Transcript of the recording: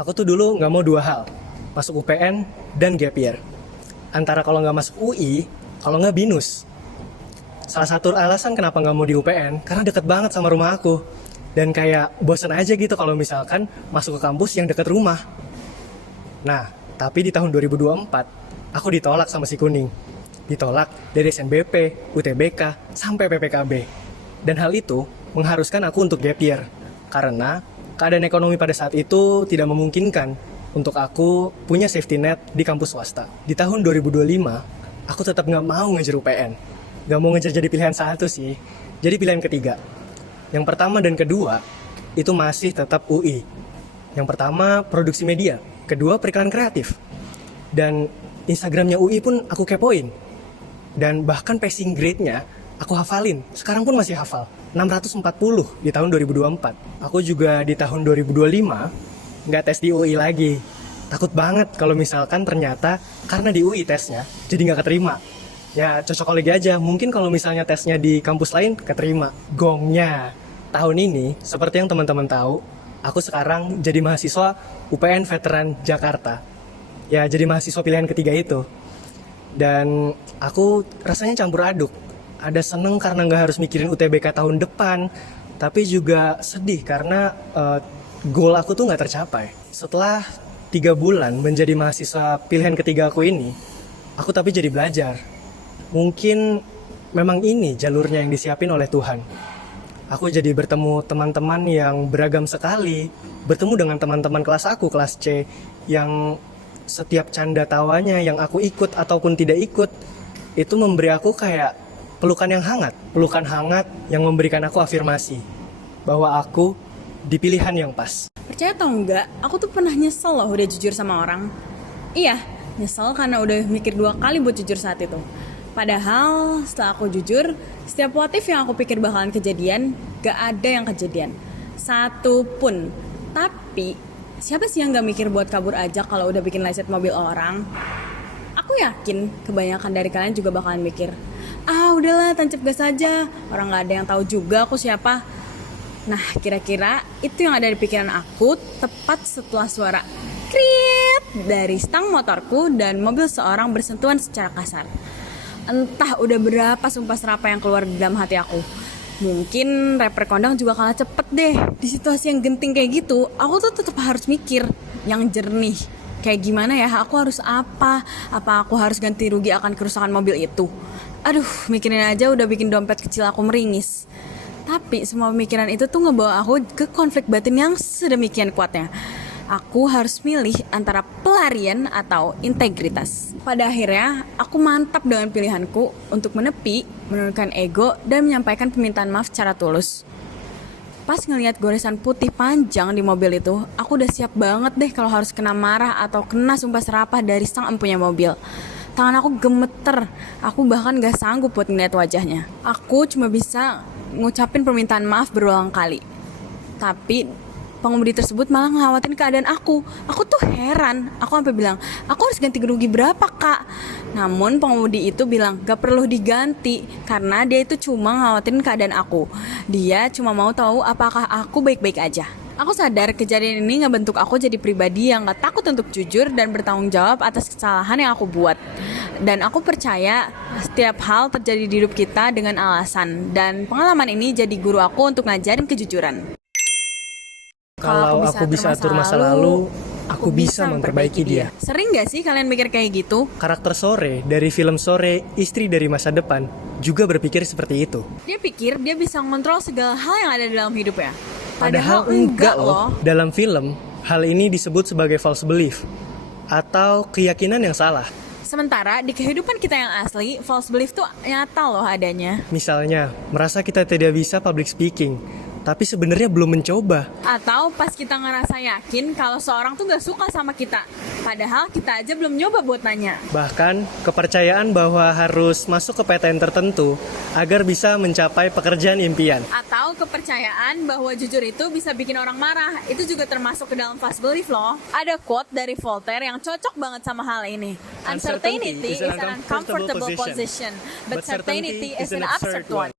Aku tuh dulu nggak mau dua hal, masuk UPN dan gap year. Antara kalau nggak masuk UI, kalau nggak BINUS. Salah satu alasan kenapa nggak mau di UPN, karena deket banget sama rumah aku. Dan kayak bosan aja gitu kalau misalkan masuk ke kampus yang deket rumah. Nah, tapi di tahun 2024, aku ditolak sama si Kuning. Ditolak dari SNBP, UTBK, sampai PPKB. Dan hal itu mengharuskan aku untuk gap year. Karena keadaan ekonomi pada saat itu tidak memungkinkan untuk aku punya safety net di kampus swasta. Di tahun 2025, aku tetap nggak mau ngejar UPN. Nggak mau ngejar jadi pilihan satu sih. Jadi pilihan ketiga. Yang pertama dan kedua, itu masih tetap UI. Yang pertama, produksi media. Kedua, perikanan kreatif. Dan Instagramnya UI pun aku kepoin. Dan bahkan passing grade-nya aku hafalin. Sekarang pun masih hafal. 640 di tahun 2024. Aku juga di tahun 2025 nggak tes di UI lagi. Takut banget kalau misalkan ternyata karena di UI tesnya jadi nggak keterima. Ya cocokologi aja. Mungkin kalau misalnya tesnya di kampus lain keterima. Gongnya tahun ini seperti yang teman-teman tahu, aku sekarang jadi mahasiswa UPN Veteran Jakarta. Ya jadi mahasiswa pilihan ketiga itu. Dan aku rasanya campur aduk. Ada seneng karena nggak harus mikirin UTBK tahun depan, tapi juga sedih karena goal aku tuh nggak tercapai. Setelah 3 bulan menjadi mahasiswa pilihan ketiga aku ini, aku tapi jadi belajar. Mungkin memang ini jalurnya yang disiapin oleh Tuhan. Aku jadi bertemu teman-teman yang beragam sekali, bertemu dengan teman-teman kelas aku, kelas C, yang setiap canda tawanya yang aku ikut ataupun tidak ikut, itu memberi aku kayak pelukan hangat yang memberikan aku afirmasi bahwa aku di pilihan yang pas. Percaya atau enggak, aku tuh pernah nyesel loh udah jujur sama orang. Iya, nyesel karena udah mikir 2 kali buat jujur saat itu. Padahal setelah aku jujur, setiap what if yang aku pikir bakalan kejadian, gak ada yang kejadian. Satu pun. Tapi siapa sih yang gak mikir buat kabur aja kalau udah bikin lecet mobil orang? Aku yakin kebanyakan dari kalian juga bakalan mikir, udahlah tancap gas aja, orang gak ada yang tahu juga aku siapa. Nah, kira-kira itu yang ada di pikiran aku tepat setelah suara kriit dari stang motorku dan mobil seorang bersentuhan secara kasar. Entah udah berapa sumpah serapah yang keluar di dalam hati aku. Mungkin rapper kondang juga kalah cepet deh. Di situasi yang genting kayak gitu, aku tuh tetap harus mikir yang jernih. Kayak gimana ya, aku harus apa? Apa aku harus ganti rugi akan kerusakan mobil itu? Aduh, mikirin aja udah bikin dompet kecil aku meringis. Tapi semua pemikiran itu tuh ngebawa aku ke konflik batin yang sedemikian kuatnya. Aku harus milih antara pelarian atau integritas. Pada akhirnya, aku mantap dengan pilihanku untuk menepi, menurunkan ego, dan menyampaikan permintaan maaf secara tulus. Pas ngelihat goresan putih panjang di mobil itu, aku udah siap banget deh kalau harus kena marah atau kena sumpah serapah dari sang empunya mobil. Tangan aku gemeter, aku bahkan gak sanggup buat ngeliat wajahnya. Aku cuma bisa ngucapin permintaan maaf berulang kali. Tapi pengemudi tersebut malah ngelawatin keadaan aku. Aku tuh heran. Aku sampai bilang, aku harus ganti rugi berapa kak? Namun pengemudi itu bilang gak perlu diganti karena dia itu cuma ngelawatin keadaan aku. Dia cuma mau tahu apakah aku baik-baik aja. Aku sadar kejadian ini ngebentuk aku jadi pribadi yang gak takut untuk jujur dan bertanggung jawab atas kesalahan yang aku buat. Dan aku percaya setiap hal terjadi di hidup kita dengan alasan. Dan pengalaman ini jadi guru aku untuk ngajarin kejujuran. Kalau aku bisa atur masa lalu, aku bisa memperbaiki dia. Sering gak sih kalian mikir kayak gitu? Karakter Sore dari film Sore, Istri dari Masa Depan, juga berpikir seperti itu. Dia pikir dia bisa mengontrol segala hal yang ada dalam hidupnya. Padahal enggak loh. Dalam film, hal ini disebut sebagai false belief atau keyakinan yang salah. Sementara di kehidupan kita yang asli, false belief tuh nyata loh adanya. Misalnya, merasa kita tidak bisa public speaking, tapi sebenarnya belum mencoba. Atau pas kita ngerasa yakin kalau seorang tuh gak suka sama kita, padahal kita aja belum nyoba buat nanya. Bahkan, kepercayaan bahwa harus masuk ke PTN tertentu agar bisa mencapai pekerjaan impian. Atau kepercayaan bahwa jujur itu bisa bikin orang marah, itu juga termasuk ke dalam false belief loh. Ada quote dari Voltaire yang cocok banget sama hal ini. Uncertainty is an uncomfortable position, but certainty is an absurd one.